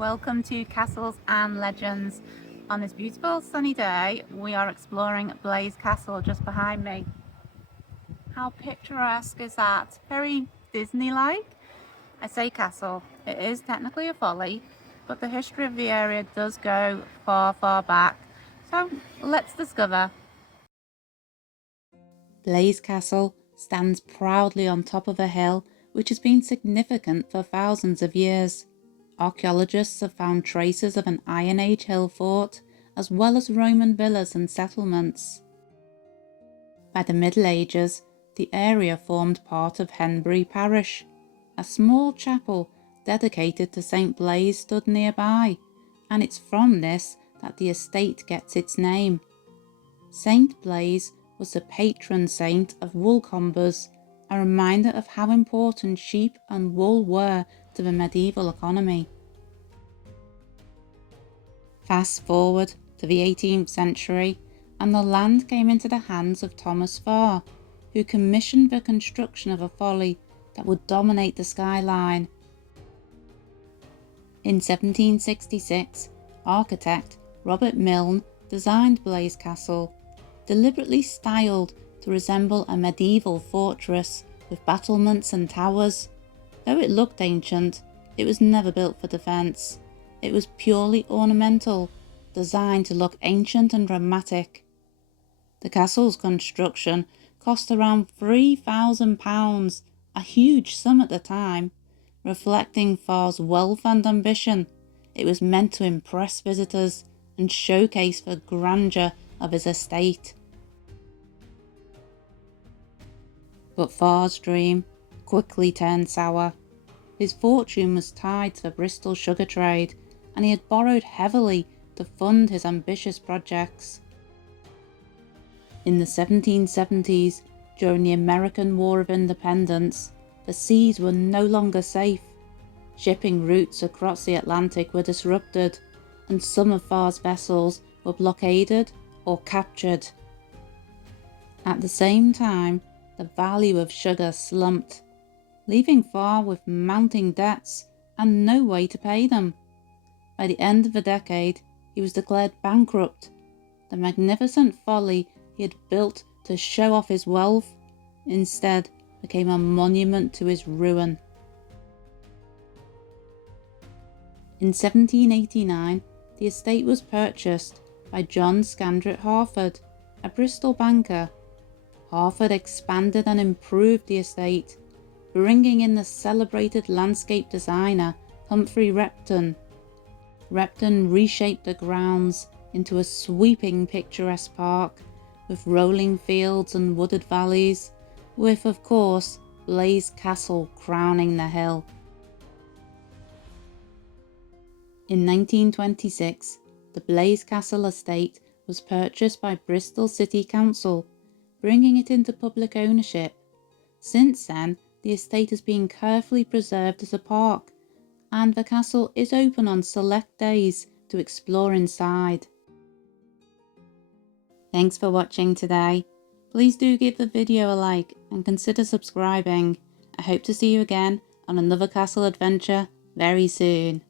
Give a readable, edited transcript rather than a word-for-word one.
Welcome to Castles and Legends. On this beautiful sunny day, we are exploring Blaise Castle just behind me. How picturesque is that? Very Disney-like. I say castle, it is technically a folly, but the history of the area does go far, far back. So let's discover. Blaise Castle stands proudly on top of a hill which has been significant for thousands of years. Archaeologists have found traces of an Iron Age hill fort, as well as Roman villas and settlements. By the Middle Ages, the area formed part of Henbury Parish. A small chapel dedicated to St. Blaise stood nearby, and it's from this that the estate gets its name. St. Blaise was the patron saint of wool combers, a reminder of how important sheep and wool were to the medieval economy. Fast forward to the 18th century, and the land came into the hands of Thomas Farr, who commissioned the construction of a folly that would dominate the skyline. In 1766, architect Robert Milne designed Blaise Castle, deliberately styled to resemble a medieval fortress with battlements and towers. Though it looked ancient, it was never built for defence. It was purely ornamental, designed to look ancient and dramatic. The castle's construction cost around £3,000, a huge sum at the time, reflecting Farr's wealth and ambition. It was meant to impress visitors and showcase the grandeur of his estate. But Farr's dream quickly turned sour. His fortune was tied to the Bristol sugar trade, and he had borrowed heavily to fund his ambitious projects. In the 1770s, during the American War of Independence, the seas were no longer safe. Shipping routes across the Atlantic were disrupted, and some of Farr's vessels were blockaded or captured. At the same time, the value of sugar slumped, leaving Farr with mounting debts and no way to pay them. By the end of the decade, he was declared bankrupt. The magnificent folly he had built to show off his wealth instead became a monument to his ruin. In 1789, the estate was purchased by John Scandrett Harford, a Bristol banker. Harford expanded and improved the estate, bringing in the celebrated landscape designer Humphrey Repton. Repton reshaped the grounds into a sweeping picturesque park with rolling fields and wooded valleys, with, of course, Blaise Castle crowning the hill. In 1926, the Blaise Castle estate was purchased by Bristol City Council, bringing it into public ownership. Since then, the estate has been carefully preserved as a park, and the castle is open on select days to explore inside. Thanks for watching today. Please do give the video a like and consider subscribing. I hope to see you again on another castle adventure very soon.